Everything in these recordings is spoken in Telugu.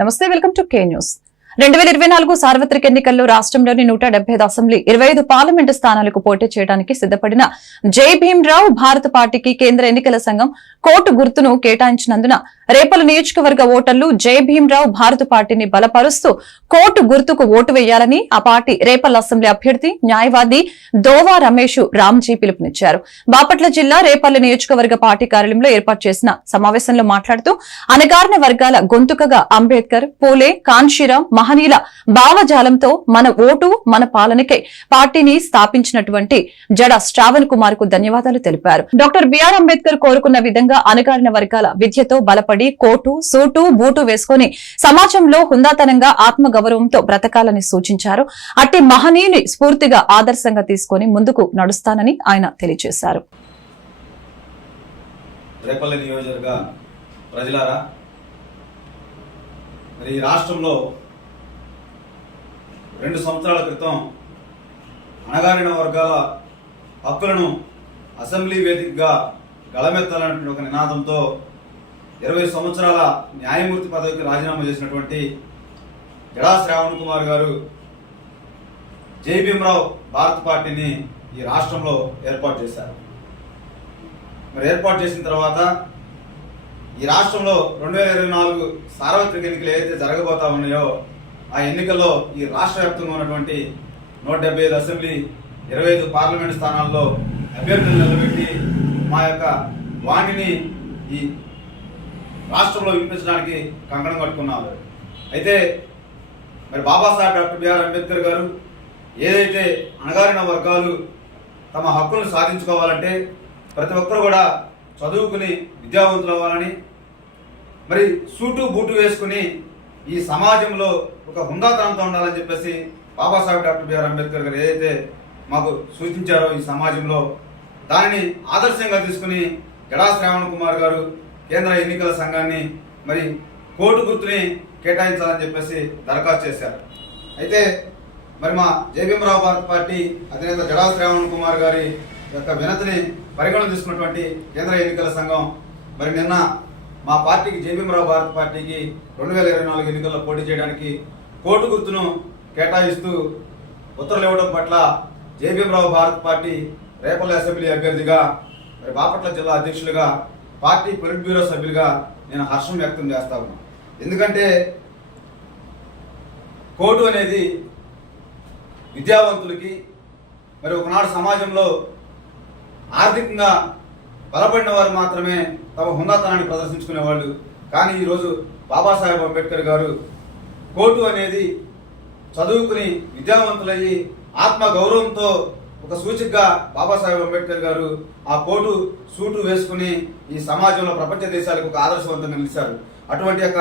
నమస్తే, వెల్కమ్ టు కే న్యూస్. 2024 సార్వత్రిక ఎన్నికల్లో రాష్ట్రంలోని 175 అసెంబ్లీ 25 పార్లమెంటు స్థానాలకు పోటీ చేయడానికి సిద్దపడిన జై భీమ్రావ్ భారత్ పార్టీకి కేంద్ర ఎన్నికల సంఘం కోర్టు గుర్తును కేటాయించినందున రేపల నియోజకవర్గ ఓటర్లు జై భీమ్రావ్ భారత్ పార్టీని బలపరుస్తూ కోర్టు గుర్తుకు ఓటు వేయాలని ఆ పార్టీ రేపల్ అసెంబ్లీ అభ్యర్థి న్యాయవాది దోవా రమేష్ రామ్జీ పిలుపునిచ్చారు. బాపట్ల జిల్లా రేపల్లి నియోజకవర్గ పార్టీ కార్యాలయంలో ఏర్పాటు చేసిన సమావేశంలో మాట్లాడుతూ అణగారిన వర్గాల గొంతుకగా అంబేద్కర్, పూలే, కాన్షీరాం మహనీయుల భావజాలంతో మన ఓటు మన పాలనకై పార్టీని స్థాపించినటువంటి జడ శ్రావణ్ కుమార్ కు ధన్యవాదాలు తెలిపారు. డాక్టర్ బిఆర్ అంబేద్కర్ కోరుకున్న విధంగా అణగారిన వర్గాల విద్యతో బలపడి కోటు, సూటు, బూటు వేసుకుని సమాజంలో హుందాతనంగా ఆత్మగౌరవంతో బ్రతకాలని సూచించారు. అట్టి మహనీయుని స్ఫూర్తిగా ఆదర్శంగా తీసుకుని ముందుకు నడుస్తానని ఆయన తెలియజేశారు. రేపల్లి నియోజకవర్గ ప్రజలారా, మరి ఈ రాష్ట్రంలో 2 సంవత్సరాల క్రితం అణగారిన వర్గాల హక్కులను అసెంబ్లీ వేదికగా గళమెత్తాలనే ఒక నినాదంతో 20 సంవత్సరాల న్యాయమూర్తి పదవికి రాజీనామా చేసినటువంటి జడా శ్రావణ్ కుమార్ గారు జై భీమ్రావ్ భారత్ పార్టీని ఈ రాష్ట్రంలో ఏర్పాటు చేశారు. మరి ఏర్పాటు చేసిన తర్వాత ఈ రాష్ట్రంలో 2024 సార్వత్రిక ఎన్నికలు ఏదైతే జరగబోతా ఉన్నాయో ఆ ఎన్నికల్లో ఈ రాష్ట్ర వ్యాప్తంగా ఉన్నటువంటి 175 అసెంబ్లీ 25 పార్లమెంట్ స్థానాల్లో అభ్యర్థులు నిలబెట్టి మా యొక్క వాణిని ఈ రాష్ట్రంలో వినిపించడానికి కంకణం కట్టుకున్నారు. అయితే మరి బాబాసాహెబ్ డాక్టర్ బిఆర్ అంబేద్కర్ గారు ఏదైతే అణగారిన వర్గాలు తమ హక్కులను సాధించుకోవాలంటే ప్రతి ఒక్కరు కూడా చదువుకుని విద్యావంతులు అవ్వాలని, మరి సూటు బూటు వేసుకుని ఈ సమాజంలో ఒక హుందాతనంతో ఉండాలని చెప్పేసి బాబాసాహెబ్ డాక్టర్ బిఆర్ అంబేద్కర్ గారు ఏదైతే మాకు సూచించారో ఈ సమాజంలో దానిని ఆదర్శంగా తీసుకుని జడా శ్రావణ్ కుమార్ గారు కేంద్ర ఎన్నికల సంఘాన్ని మరి కోర్టు గుర్తుని కేటాయించాలని చెప్పేసి దరఖాస్తు చేశారు. అయితే మరి మా జై భీమ్రావ్ భారత్ పార్టీ అధినేత జడా శ్రావణ్ కుమార్ గారి యొక్క వినతిని పరిగణన తీసుకున్నటువంటి కేంద్ర ఎన్నికల సంఘం మరి నిన్న మా పార్టీకి జై భీమ్రావ్ భారత్ పార్టీకి 2024 ఎన్నికల్లో పోటీ చేయడానికి కోర్టు గుర్తును కేటాయిస్తూ ఉత్తర్వులు ఇవ్వడం పట్ల జై భీమ్రావ్ భారత్ పార్టీ రేపల్లి అసెంబ్లీ అభ్యర్థిగా మరి బాపట్ల జిల్లా అధ్యక్షులుగా పార్టీ పొలిట్ బ్యూరో సభ్యులుగా నేను హర్షం వ్యక్తం చేస్తా ఉన్నాను. ఎందుకంటే కోర్టు అనేది విద్యావంతులకి మరి ఒకనాడు సమాజంలో ఆర్థికంగా బలపడిన వారు మాత్రమే తమ హుందాతనాన్ని ప్రదర్శించుకునేవాళ్ళు. కానీ ఈరోజు బాబాసాహెబ్ అంబేద్కర్ గారు కోర్టు అనేది చదువుకుని విద్యావంతులయ్యి ఆత్మ గౌరవంతో ఒక సూచికగా బాబాసాహెబ్ అంబేద్కర్ గారు ఆ కోటు సూటు వేసుకుని ఈ సమాజంలో ప్రపంచ దేశాలకు ఒక ఆదర్శవంతంగా నిలిచారు. అటువంటి యొక్క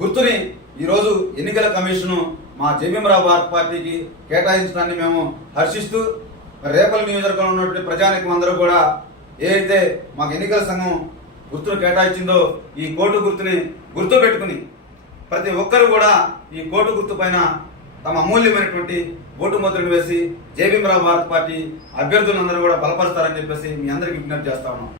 గుర్తుని ఈరోజు ఎన్నికల కమిషను మా జై భీమ్రావ్ భారత్ పార్టీకి కేటాయించడాన్ని మేము హర్షిస్తూ రేపల్లి నియోజకవర్గంలో ఉన్నటువంటి ప్రజానికం అందరూ కూడా ఏదైతే మాకు ఎన్నికల సంఘం గుర్తును కేటాయించిందో ఈ కోటు గుర్తుని గుర్తు పెట్టుకుని ప్రతి ఒక్కరు కూడా ఈ కోటు గుర్తు పైన తమ అమూల్యమైనటువంటి ఓటు ముద్రను వేసి జై భీమ్రావ్ భారత్ పార్టీ అభ్యర్థులందరూ కూడా బలపరుస్తారని చెప్పేసి మీ అందరికీ విజ్ఞప్తి చేస్తా ఉన్నాం.